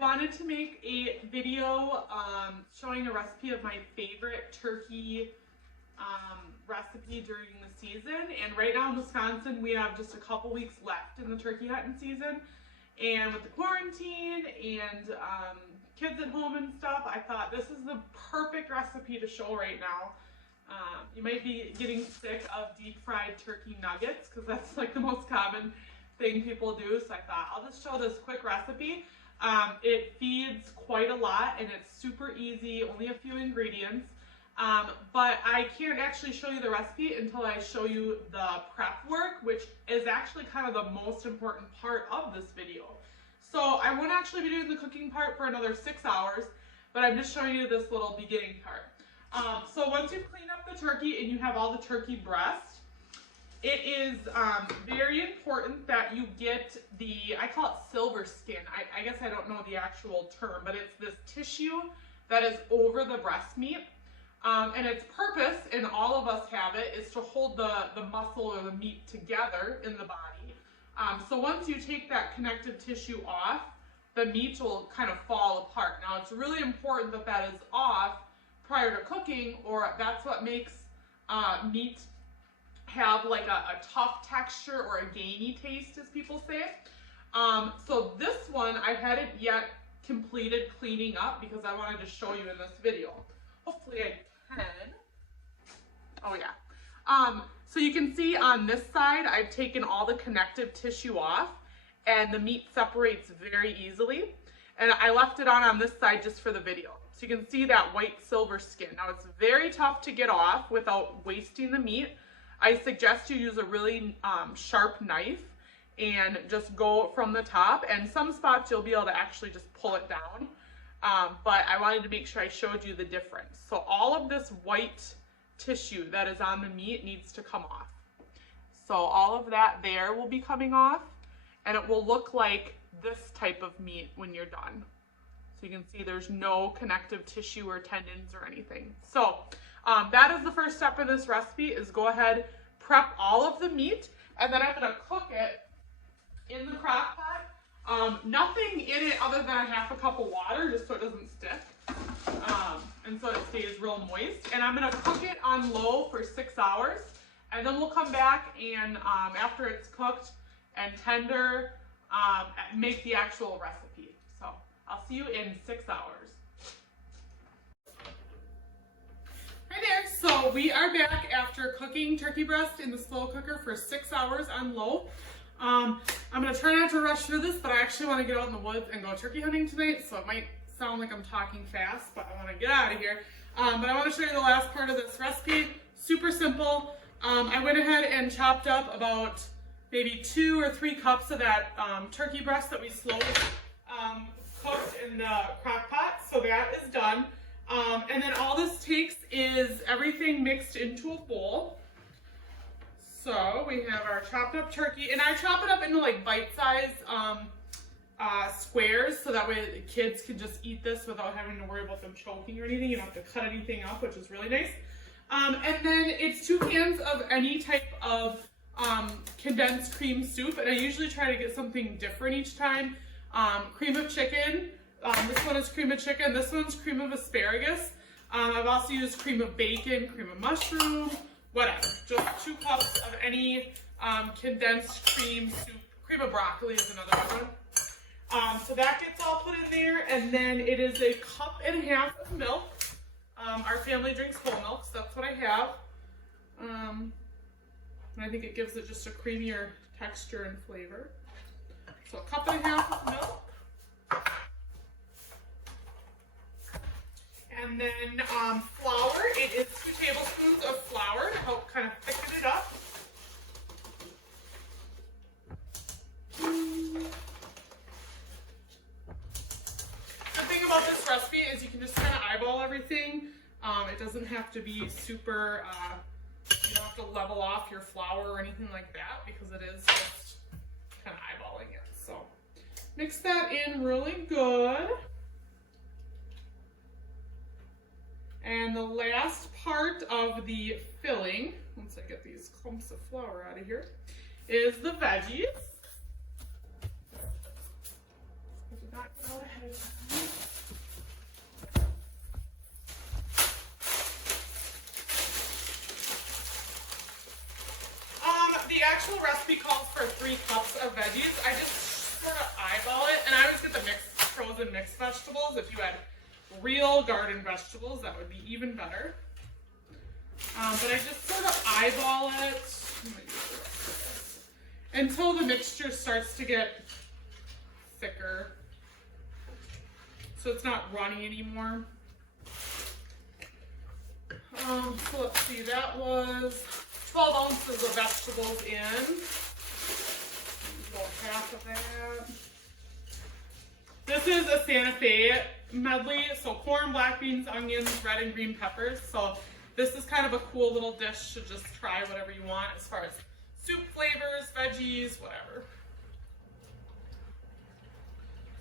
wanted to make a video showing a recipe of my favorite turkey recipe during the season. And right now in Wisconsin, we have just a couple weeks left in the turkey hunting season. And with the quarantine and kids at home and stuff, I thought this is the perfect recipe to show right now. You might be getting sick of deep fried turkey nuggets because that's like the most common thing people do. So I thought I'll just show this quick recipe. It feeds quite a lot and it's super easy, only a few ingredients. But I can't actually show you the recipe until I show you the prep work, which is actually kind of the most important part of this video. So I won't actually be doing the cooking part for another 6 hours, but I'm just showing you this little beginning part. So once you've cleaned up the turkey and you have all the turkey breast, it is very important that you get the, I call it silver skin. I guess I don't know the actual term, but it's this tissue that is over the breast meat. And its purpose, and all of us have it, is to hold the muscle or the meat together in the body. So once you take that connective tissue off, the meat will kind of fall apart. Now it's really important that that is off prior to cooking, or that's what makes meat have like a tough texture or a gamey taste, as people say. So this one I hadn't yet completed cleaning up because I wanted to show you in this video. Hopefully I can. Oh yeah. So you can see on this side I've taken all the connective tissue off and the meat separates very easily. And I left it on this side just for the video. So you can see that white silver skin. Now it's very tough to get off without wasting the meat. I suggest you use a really sharp knife and just go from the top. And some spots you'll be able to actually just pull it down. But I wanted to make sure I showed you the difference. So all of this white tissue that is on the meat needs to come off. So all of that there will be coming off, and it will look like this type of meat when you're done. So you can see there's no connective tissue or tendons or anything. So that is the first step in this recipe, is go ahead, prep all of the meat, and then I'm gonna cook it in the crock pot. Nothing in it other than a half a cup of water, just so it doesn't stick. And so it stays real moist. And I'm gonna cook it on low for 6 hours. And then we'll come back and after it's cooked and tender, make the actual recipe. So I'll see you in 6 hours. Hi there, so we are back after cooking turkey breast in the slow cooker for 6 hours on low. I'm gonna try not to rush through this, but I actually wanna get out in the woods and go turkey hunting tonight, so it might sound like I'm talking fast, but I wanna get out of here. But I wanna show you the last part of this recipe. Super simple. I went ahead and chopped up about maybe 2 or 3 cups of that turkey breast that we slowly cooked in the crock pot, so that is done. And then all this takes is everything mixed into a bowl. So we have our chopped up turkey, and I chop it up into like bite-sized squares, so that way the kids can just eat this without having to worry about them choking or anything. You don't have to cut anything up, which is really nice. And then it's 2 cans of any type of condensed cream soup, and I usually try to get something different each time. Cream of chicken. This one is cream of chicken. This one's cream of asparagus. I've also used cream of bacon, cream of mushroom, whatever. Just 2 cups of any condensed cream soup. Cream of broccoli is another one. So that gets all put in there, and then it is a 1.5 cups of milk. Our family drinks whole milk, so that's what I have. And I think it gives it just a creamier texture and flavor. So 1.5 cups of milk. And then flour, it is 2 tablespoons of flour to help kind of thicken it up. The thing about this recipe is you can just kind of eyeball everything. It doesn't have to be super, you don't have to level off your flour or anything like that, because it is just kind of eyeballing it. So mix that in really good. And the last part of the filling, once I get these clumps of flour out of here, is the veggies. Put it not get out ahead of time. The actual recipe calls for 3 cups of veggies. I just sort of eyeball it, and I always get the frozen mixed vegetables. If you had real garden vegetables, that would be even better. But I just sort of eyeball it until the mixture starts to get thicker, so it's not runny anymore. So let's see, that was 12 ounces of vegetables in. About half of that. This is a Santa Fe medley, so corn, black beans, onions, red and green peppers. So this is kind of a cool little dish to just try whatever you want as far as soup flavors, veggies, whatever.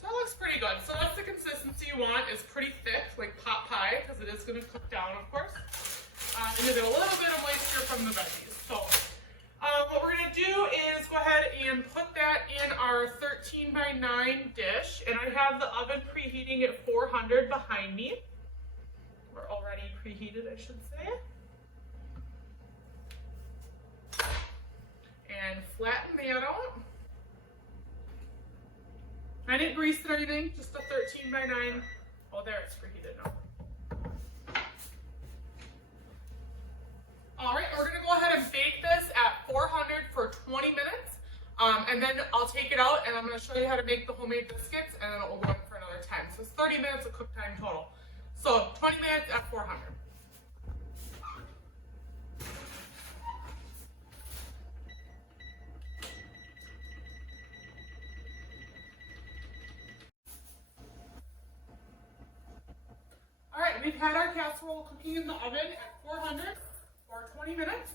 So that looks pretty good. So that's the consistency you want. It's pretty thick, like pot pie, because it is going to cook down, of course. And you'll get a little bit of moisture from the veggies. So what we're going to do is go ahead and put that in our 13 by 9 dish. And I have the oven preheating at 400 behind me. We're already preheated, I should say. And flatten that out. I didn't grease it or anything, just a 13 by 9. Oh, there, it's preheated now. All right, we're gonna go ahead and bake this at 400 for 20 minutes. And then I'll take it out and I'm gonna show you how to make the homemade biscuits, and then it will go in for another 10. So it's 30 minutes of cook time total. So 20 minutes at 400. All right, we've had our casserole cooking in the oven at 400 for 20 minutes.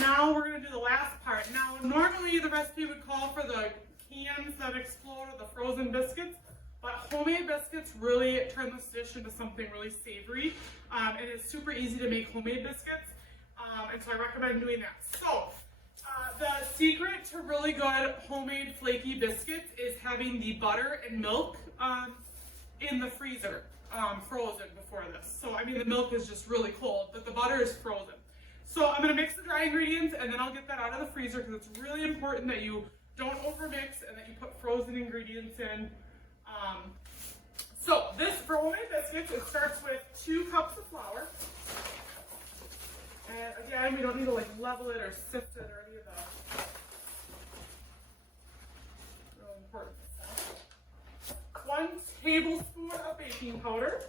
Now we're going to do the last part. Now, normally the recipe would call for the cans that explode or the frozen biscuits, but homemade biscuits really turn this dish into something really savory, and it's super easy to make homemade biscuits, and so I recommend doing that. So, the secret to really good homemade flaky biscuits is having the butter and milk in the freezer, frozen before this. So, I mean, the milk is just really cold, but the butter is frozen. So I'm going to mix the dry ingredients, and then I'll get that out of the freezer, because it's really important that you don't overmix and that you put frozen ingredients in. So this, for homemade biscuits, it starts with 2 cups of flour. And again, we don't need to like level it or sift it or any of that. Really important stuff. 1 tablespoon of baking powder.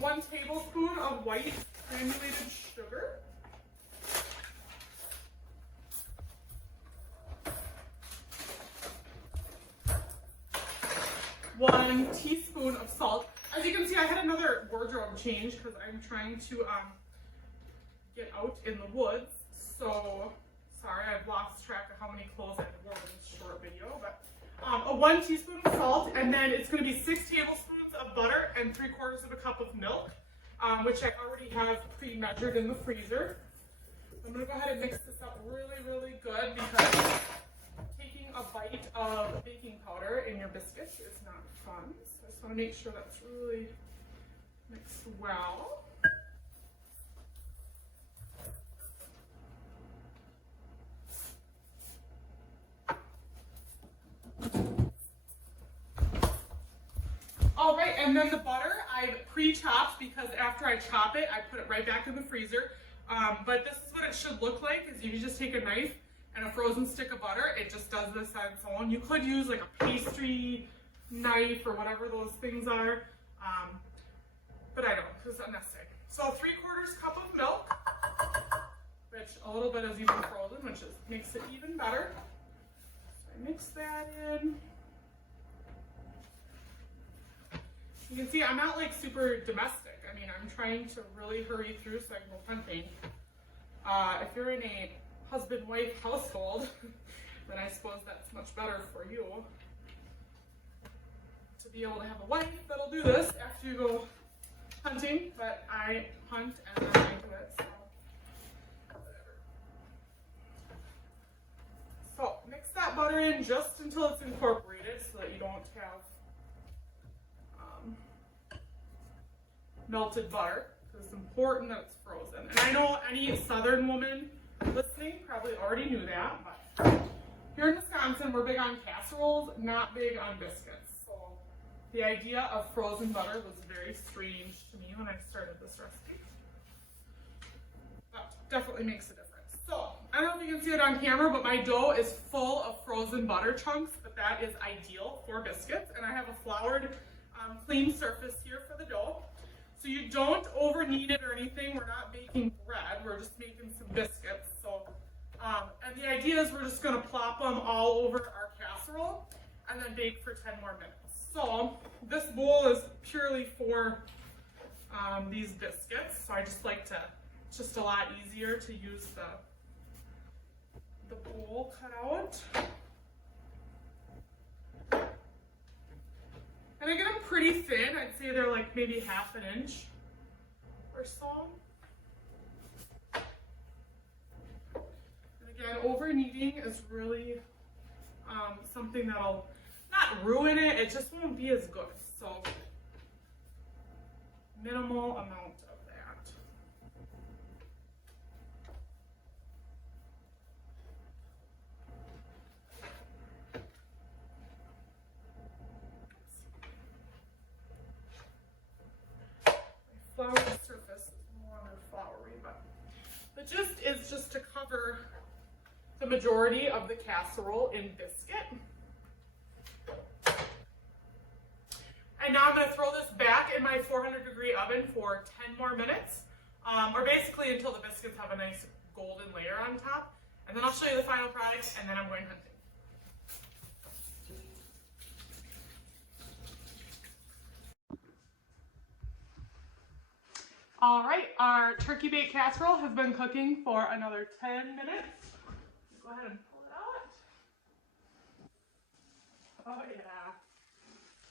1 tablespoon of white granulated sugar. 1 teaspoon of salt. As you can see, I had another wardrobe change because I'm trying to get out in the woods. So sorry, I've lost track of how many clothes I've worn in this short video. But a 1 teaspoon of salt, and then it's going to be 6 tablespoons of butter and 3/4 of a cup of milk, which I already have pre-measured in the freezer. I'm going to go ahead and mix this up really, really good, because taking a bite of baking powder in your biscuits is not fun. So I just want to make sure that's really mixed well. All right, and then the butter I've pre-chopped, because after I chop it, I put it right back in the freezer. But this is what it should look like, is you just take a knife and a frozen stick of butter. It just does this on its own. You could use like a pastry knife or whatever those things are, but I don't, because it's unnecessary. So 3/4 cup of milk, which a little bit is even frozen, which makes it even better. So I mix that in. You can see I'm not like super domestic. I mean, I'm trying to really hurry through so I can go hunting. If you're in a husband-wife household, then I suppose that's much better for you to be able to have a wife that'll do this after you go hunting. But I hunt and I'm into it, so that butter in just until it's incorporated so that you don't have melted butter, because it's important that it's frozen. And I know any southern woman listening probably already knew that, but here in Wisconsin, we're big on casseroles, not big on biscuits. So the idea of frozen butter was very strange to me when I started this recipe. That definitely makes a difference. So I don't know if you can see it on camera, but my dough is full of frozen butter chunks, but that is ideal for biscuits. And I have a floured, clean surface here for the dough. So you don't over knead it or anything. We're not baking bread, we're just making some biscuits. So, and the idea is we're just gonna plop them all over our casserole and then bake for 10 more minutes. So this bowl is purely for these biscuits. So I just like to, it's just a lot easier to use the bowl cut out. And I get them pretty thin. I'd say they're like maybe half an inch or so. And again, over kneading is really something that'll not ruin it, it just won't be as good. So minimal amount of that. Floury surface is more floury, but the gist is just to cover the majority of the casserole in biscuit. And now I'm going to throw this back in my 400-degree oven for 10 more minutes, or basically until the biscuits have a nice golden layer on top. And then I'll show you the final product, and then I'm going hunting. All right, our turkey bake casserole has been cooking for another 10 minutes. Go ahead and pull it out. Oh yeah.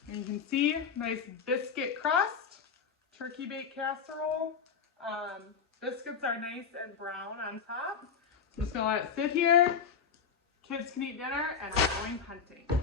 And you can see, nice biscuit crust, turkey bake casserole. Biscuits are nice and brown on top. I'm just gonna let it sit here. Kids can eat dinner, and I'm going hunting.